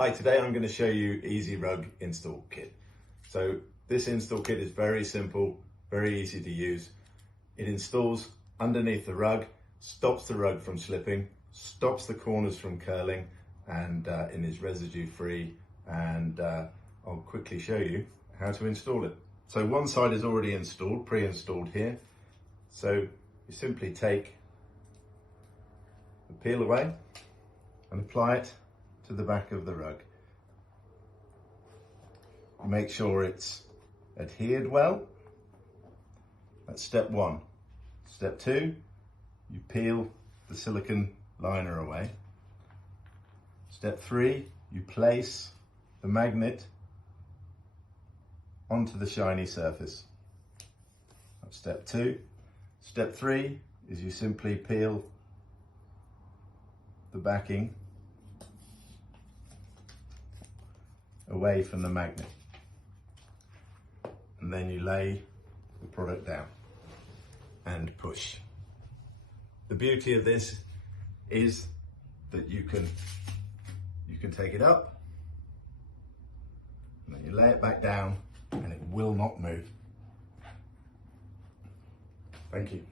Hi, today I'm going to show you EzyRug install kit. So this install kit is very simple, very easy to use. It installs underneath the rug, stops the rug from slipping, stops the corners from curling, and is residue free. And I'll quickly show you how to install it. So one side is already installed, pre-installed here. So you simply take the peel away and apply it to the back of the rug. Make sure it's adhered well. That's step one. Step two, you peel the silicone liner away. Step three, you place the magnet onto the shiny surface. That's step two. Step three is you simply peel the backing away from the magnet, and then you lay the product down and push. The beauty of this is that you can take it up and then you lay it back down and it will not move. Thank you.